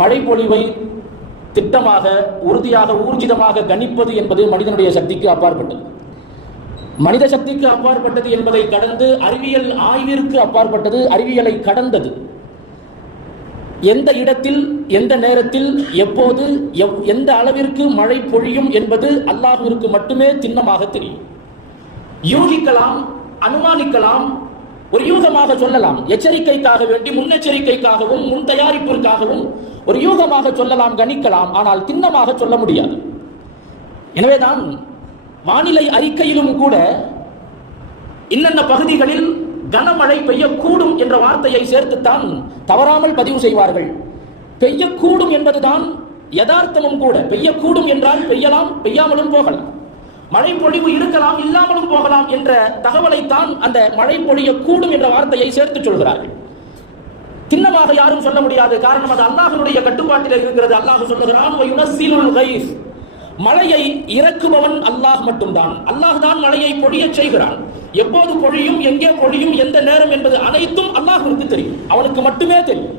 மழை பொழிவை திட்டமாக, உறுதியாக, ஊர்ஜிதமாக கணிப்பது என்பது மனிதனுடைய சக்திக்கு அப்பாற்பட்டது. மனித சக்திக்கு அப்பாற்பட்டது என்பதை கடந்து அறிவியல் ஆய்விற்கு அப்பாற்பட்டது, அறிவியலை கடந்தது. எந்த இடத்தில், எந்த நேரத்தில், எப்போது, எந்த அளவிற்கு மழை பொழியும் என்பது அல்லாஹ்விற்கு மட்டுமே திண்ணமாக தெரியும். யூகிக்கலாம், அனுமானிக்கலாம், ஒரு யூகமாக சொல்லலாம். எச்சரிக்கைக்காக வேண்டி, முன்னெச்சரிக்கைக்காகவும் முன் தயாரிப்பிற்காகவும் ஒரு யூகமாக சொல்லலாம், கணிக்கலாம். ஆனால் திண்ணமாக சொல்ல முடியாது. எனவேதான் வானிலை அறிக்கையிலும் கூட இன்னென்ன பகுதிகளில் கனமழை பெய்யக்கூடும் என்ற வார்த்தையை சேர்த்துத்தான் தவறாமல் பதிவு செய்வார்கள். பெய்யக்கூடும் என்பதுதான் யதார்த்தமும் கூட. பெய்யக்கூடும் என்றால் பெய்யலாம், பெய்யாமலும் போகலாம். மழை பொழிவு இருக்கலாம், இல்லாமலும் போகலாம் என்ற தகவலைத்தான் அந்த மழை பொழியக்கூடும் என்ற வார்த்தையை சேர்த்து சொல்கிறார்கள். திண்ணமாக யாரும் சொல்ல முடியாது. காரணம், அது அல்லாஹ்வுடைய கட்டுப்பாட்டில் இருக்கிறது. அல்லாஹ் சொல்லுகிறான், மழையை இறக்குபவன் அல்லாஹ் மட்டும்தான். அல்லாஹ் தான் மழையை பொழிய செய்கிறான். எப்போது பொழியும், எங்கே பொழியும், எந்த நேரம் என்பது அனைத்தும் அல்லாஹ்வுக்கு தெரியும். அவனுக்கு மட்டுமே தெரியும்.